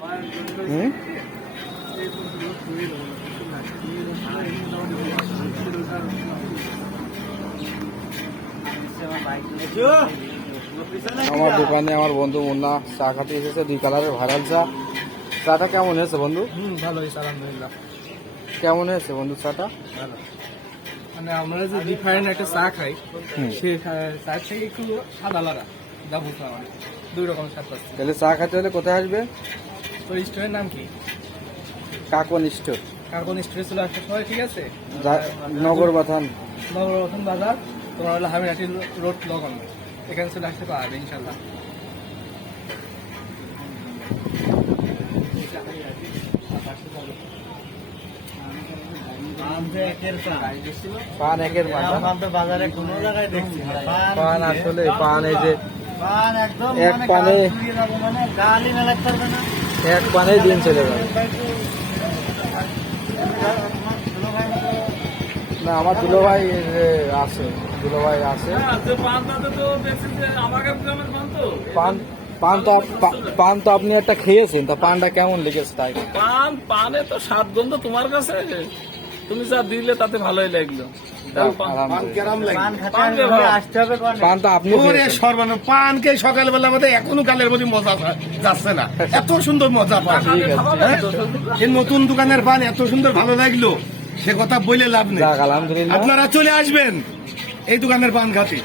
আমার দোকানে আমার বন্ধু মুন্না চা খাতে এসেছে, 2 কালারের ভাইরাল চা। চাটা কেমন হয়েছে বন্ধু? ভালো হয়েছে আলহামদুলিল্লাহ। কেমন হয়েছে বন্ধু চাটা? ভালো, মানে আমরা যে রিফাইন একটা চা খাই, সে তার থেকে একটু স্বাদ আলাদা, যা বুঝলাম মানে 2 রকম স্বাদ পাচ্ছি। তাহলে চা খাতে হলে কোথায় আসবে? তো স্টোরের নাম কি? কাকন স্টোর, কার্বন স্টোরে চলে আসতে সবাই, ঠিক আছে? নগরবাথান নবরতন বাজার, তোমার হলো হামিরাটি রোড লগন, এখানে চলে আসতে পারবে ইনশাল্লাহ। পান একের বাজারে কোনো জায়গায় দেখছি পান, আসলে পান এই যে একদম এক পানে গালি না লাগতে পারবে না, এক পানে দিন চলে যাবে। না, আমার দুলোভাই আছে, দুলোভাই আছে। পান পান তো পান তো আপনি একটা খেয়েছেন, তা পানটা কেমন লেগেছে? তাই পানে তো স্বাদ গন্ধ তোমার কাছে, তুমি যা দিলে তাতে ভালোই লাগলো। পান তো আপনি সর্বান পানকে সকালবেলা মধ্যে এখনো কালের মধ্যে মজা যাচ্ছে না, এত সুন্দর মজা পান। এই নতুন দোকানের পান এত সুন্দর ভালো লাগলো, সে কথা বলে লাভ নেই। আলহামদুলিল্লাহ, আপনারা চলে আসবেন এই দোকানের পান খাতে।